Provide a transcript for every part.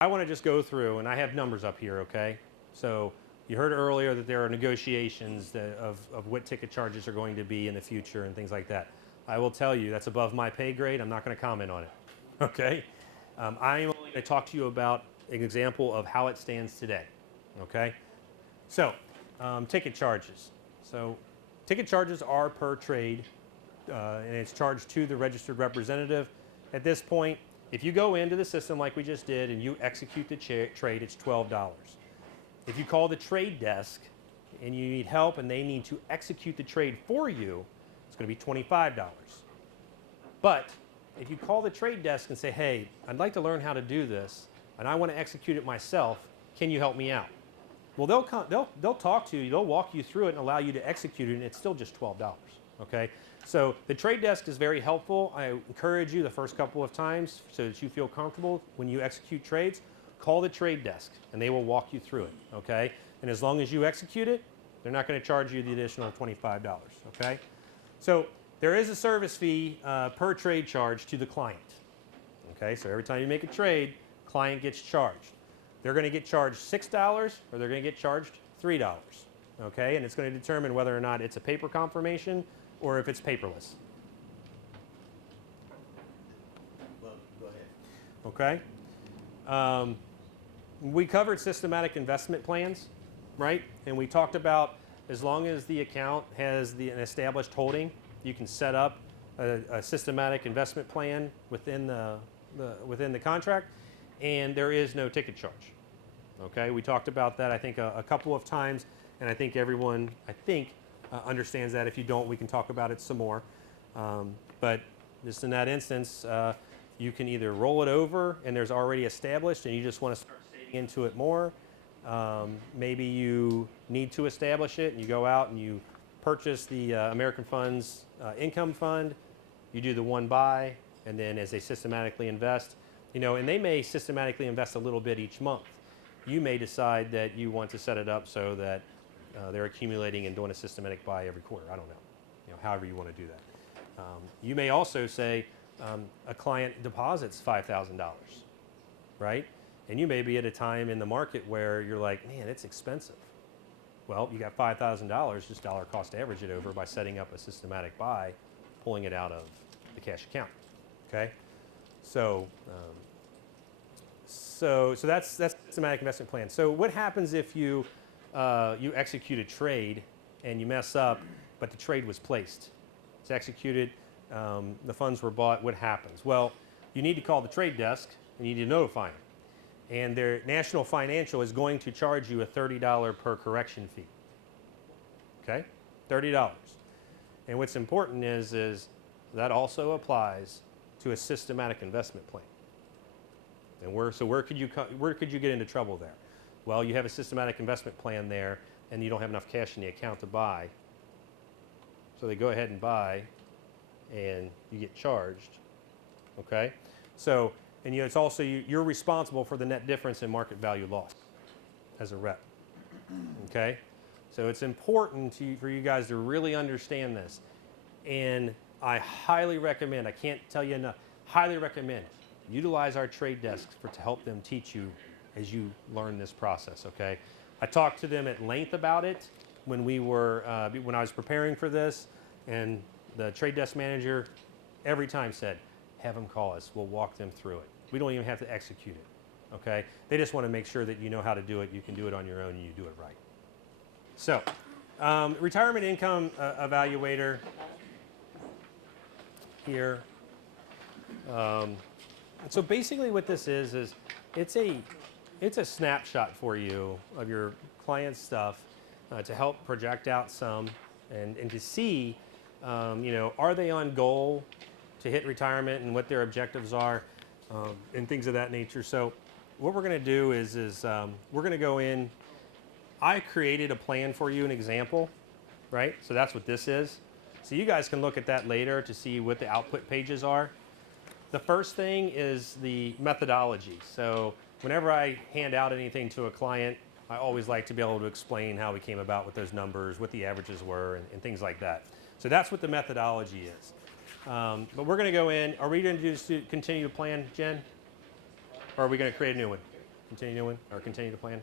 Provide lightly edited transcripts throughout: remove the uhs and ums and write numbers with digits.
I want to just go through, and I have numbers up here, okay? So you heard earlier that there are negotiations of what ticket charges are going to be in the future and things like that. I will tell you, that's above my pay grade. I'm not going to comment on it, okay? I am only going to talk to you about an example of how it stands today, okay? So, ticket charges. So, ticket charges are per trade, and it's charged to the registered representative. At this point, if you go into the system like we just did and you execute the trade, it's $12. If you call the trade desk and you need help and they need to execute the trade for you, it's going to be $25. But if you call the trade desk and say, hey, I'd like to learn how to do this and I want to execute it myself, can you help me out? Well, they'll talk to you, they'll walk you through it and allow you to execute it, and it's still just $12, okay? So the trade desk is very helpful. I encourage you the first couple of times so that you feel comfortable when you execute trades, call the trade desk and they will walk you through it, okay? And as long as you execute it, they're not going to charge you the additional $25, okay? So there is a service fee per trade charge to the client, okay? So every time you make a trade, client gets charged. They're going to get charged $6 or they're going to get charged $3, okay? And it's going to determine whether or not it's a paper confirmation or if it's paperless. Well, go ahead. Okay. We covered systematic investment plans, right? And we talked about as long as the account has an established holding, you can set up a systematic investment plan within the contract, and there is no ticket charge. Okay, we talked about that I think a couple of times, and I think everyone understands that. If you don't, we can talk about it some more. But just in that instance, you can either roll it over and there's already established and you just want to start saving into it more. Maybe you need to establish it and you go out and you purchase the American Funds Income Fund. You do the one buy, and then as they systematically invest, and they may systematically invest a little bit each month. You may decide that you want to set it up so that they're accumulating and doing a systematic buy every quarter. I don't know, however you want to do that. You may also say a client deposits $5,000, right? And you may be at a time in the market where you're like, man, it's expensive. Well, you got $5,000, just dollar cost average it over by setting up a systematic buy, pulling it out of the cash account, okay? So, so that's systematic investment plan. So what happens if you execute a trade and you mess up, but the trade was placed? It's executed, the funds were bought, what happens? Well, you need to call the trade desk and you need to notify them. And their National Financial is going to charge you a $30 per correction fee, okay? $30. And what's important is that also applies to a systematic investment plan. And where could you get into trouble there? Well, you have a systematic investment plan there, and you don't have enough cash in the account to buy. So they go ahead and buy, and you get charged. Okay, so and it's also you're responsible for the net difference in market value loss as a rep. Okay, so it's important for you guys to really understand this, and I highly recommend. I can't tell you enough. Highly recommend. Utilize our trade desks to help them teach you as you learn this process, okay? I talked to them at length about it when I was preparing for this, and the trade desk manager every time said, have them call us, we'll walk them through it. We don't even have to execute it, okay? They just want to make sure that you know how to do it, you can do it on your own, and you do it right. So, retirement income evaluator here. So basically what this is it's a snapshot for you of your client's stuff to help project out some and to see, are they on goal to hit retirement and what their objectives are and things of that nature. So what we're going to do is we're going to go in. I created a plan for you, an example, right? So that's what this is. So you guys can look at that later to see what the output pages are. The first thing is the methodology. So whenever I hand out anything to a client, I always like to be able to explain how we came about with those numbers, what the averages were, and things like that. So that's what the methodology is. But we're going to go in. Are we going to continue to plan, Jen? Or are we going to create a new one? continue doing or continue to plan?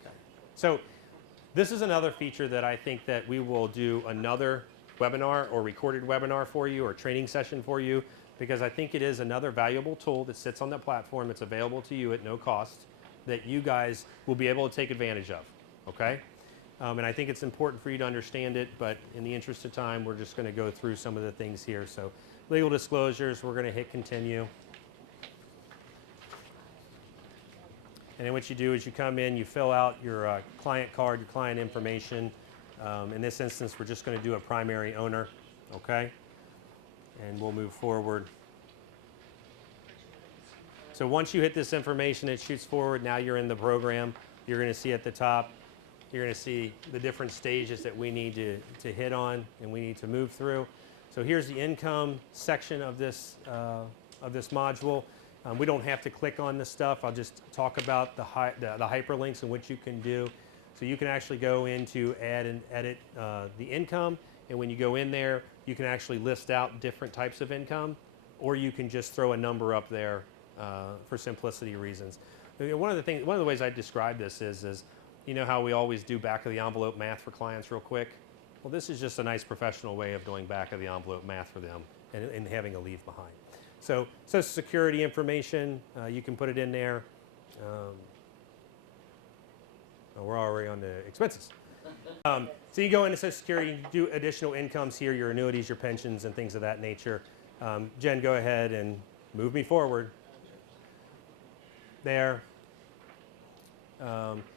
Okay. So this is another feature that I think that we will do another webinar or recorded webinar for you or training session for you, because I think it is another valuable tool that sits on the platform. It's available to you at no cost that you guys will be able to take advantage of, okay? And I think it's important for you to understand it, but in the interest of time, we're just going to go through some of the things here. So legal disclosures, we're going to hit continue. And then what you do is you come in, you fill out your client card, your client information. In this instance, we're just going to do a primary owner, okay? And we'll move forward. So once you hit this information, it shoots forward. Now you're in the program. You're going to see at the top, you're going to see the different stages that we need to hit on and we need to move through. So here's the income section of this module. We don't have to click on this stuff. I'll just talk about the hyperlinks and what you can do. So you can actually go in to add and edit the income. And when you go in there, you can actually list out different types of income, or you can just throw a number up there for simplicity reasons. One of the ways I describe this is you know how we always do back of the envelope math for clients real quick? Well, this is just a nice professional way of doing back of the envelope math for them and having a leave behind. So Social Security information, you can put it in there. We're already on the expenses. So you go into Social Security, you do additional incomes here, your annuities, your pensions, and things of that nature. Jen, go ahead and move me forward. There.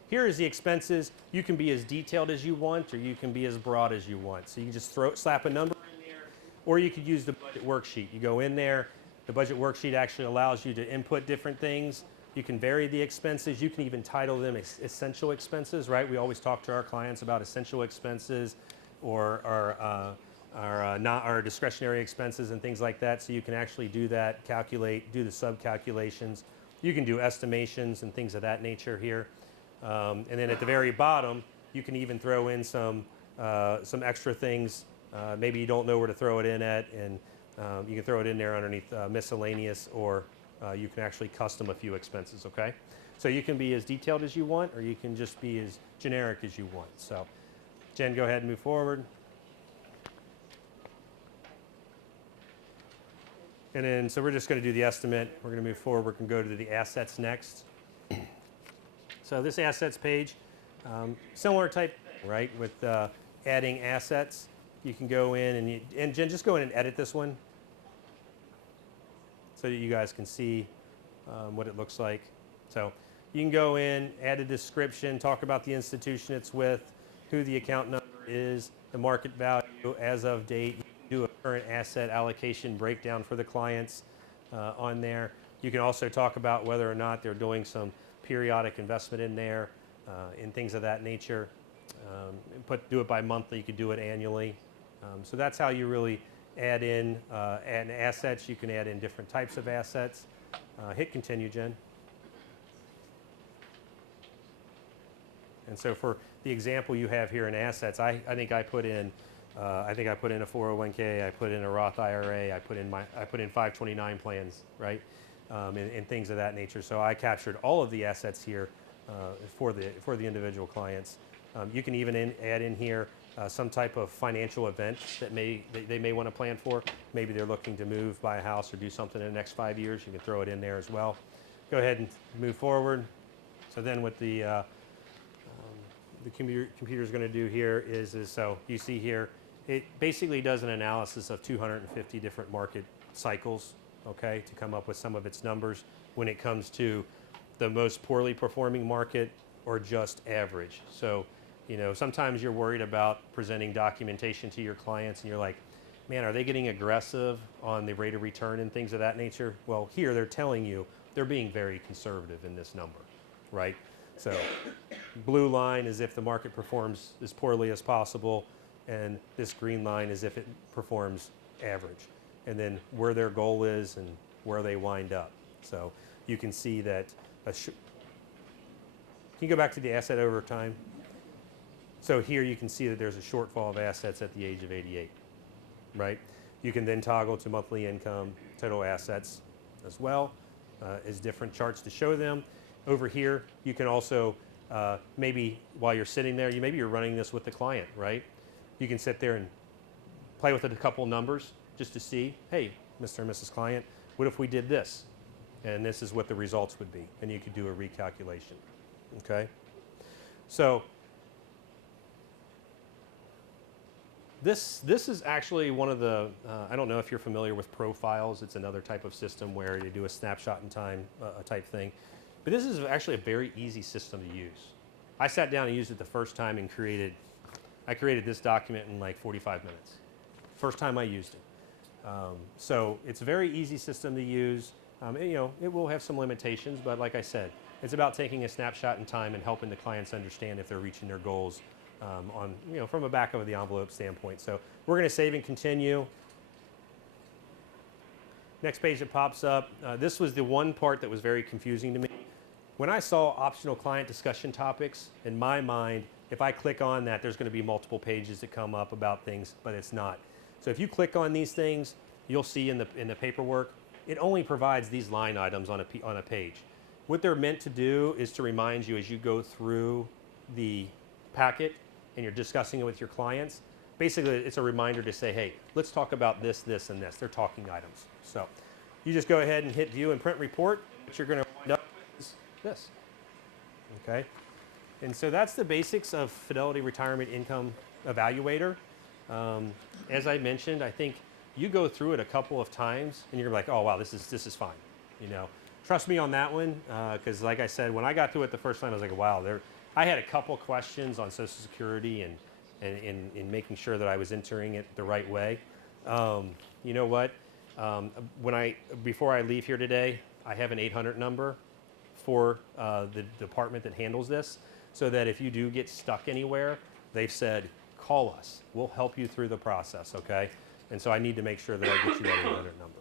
Here is the expenses. You can be as detailed as you want, or you can be as broad as you want. So you just slap a number in there, or you could use the budget worksheet. You go in there. The budget worksheet actually allows you to input different things. You can vary the expenses. You can even title them essential expenses, right? We always talk to our clients about essential expenses or our discretionary expenses and things like that. So you can actually do that, do the sub-calculations. You can do estimations and things of that nature here. And then at the very bottom, you can even throw in some extra things. Maybe you don't know where to throw it in at, and you can throw it in there underneath miscellaneous, or you can actually custom a few expenses, okay? So you can be as detailed as you want, or you can just be as generic as you want. So Jen, go ahead and move forward. And then, so we're just going to do the estimate. We're going to move forward. We're going to go to the assets next. So this assets page, similar type, right, with adding assets. You can go in and Jen, just go in and edit this one so that you guys can see what it looks like. So you can go in, add a description, talk about the institution it's with, who the account number is, the market value as of date. You can do a current asset allocation breakdown for the clients on there. You can also talk about whether or not they're doing some periodic investment in there and things of that nature. Do it by monthly. You could do it annually. So that's how you really add in assets. You can add in different types of assets. Hit continue, Jen. And so for the example you have here in assets, I think I put in a 401k, I put in a Roth IRA, I put in 529 plans, right, and things of that nature. So I captured all of the assets here for the individual clients. You can even add in here some type of financial event that they may want to plan for. Maybe they're looking to move, buy a house, or do something in the next 5 years. You can throw it in there as well. Go ahead and move forward. So then what the computer is going to do here is so you see here, it basically does an analysis of 250 different market cycles, okay, to come up with some of its numbers when it comes to the most poorly performing market or just average. So, you know, sometimes you're worried about presenting documentation to your clients and you're like, man, are they getting aggressive on the rate of return and things of that nature? Well, here they're telling you they're being very conservative in this number, right? So blue line is if the market performs as poorly as possible, and this green line is if it performs average, and then where their goal is and where they wind up. So you can see that, can you go back to the asset over time? So here you can see that there's a shortfall of assets at the age of 88, right? You can then toggle to monthly income, total assets as well as different charts to show them. Over here, you can also, maybe while you're sitting there, maybe you're running this with the client, right? You can sit there and play with it a couple numbers just to see, hey, Mr. and Mrs. Client, what if we did this? And this is what the results would be. And you could do a recalculation, okay? So this is actually one of the, I don't know if you're familiar with profiles. It's another type of system where you do a snapshot in time type thing. But this is actually a very easy system to use. I sat down and used it the first time and I created this document in like 45 minutes. First time I used it. So it's a very easy system to use. It will have some limitations, but like I said, it's about taking a snapshot in time and helping the clients understand if they're reaching their goals from a back of the envelope standpoint. So we're going to save and continue. Next page that pops up. This was the one part that was very confusing to me. When I saw optional client discussion topics, in my mind, if I click on that, there's going to be multiple pages that come up about things, but it's not. So if you click on these things, you'll see in the paperwork, it only provides these line items on a page. What they're meant to do is to remind you as you go through the packet and you're discussing it with your clients. Basically, it's a reminder to say, hey, let's talk about this, this, and this. They're talking items. So you just go ahead and hit view and print report. What you're going to wind up with is this, okay? And so that's the basics of Fidelity Retirement Income Evaluator. As I mentioned, I think you go through it a couple of times and you're like, oh wow, this is fine. Trust me on that one, because like I said, when I got through it the first time, I was like, wow, I had a couple questions on Social Security and in making sure that I was entering it the right way. You know what? Before I leave here today, I have an 800 number for the department that handles this, so that if you do get stuck anywhere, they've said, call us. We'll help you through the process, okay? And so I need to make sure that I get you that 800 number.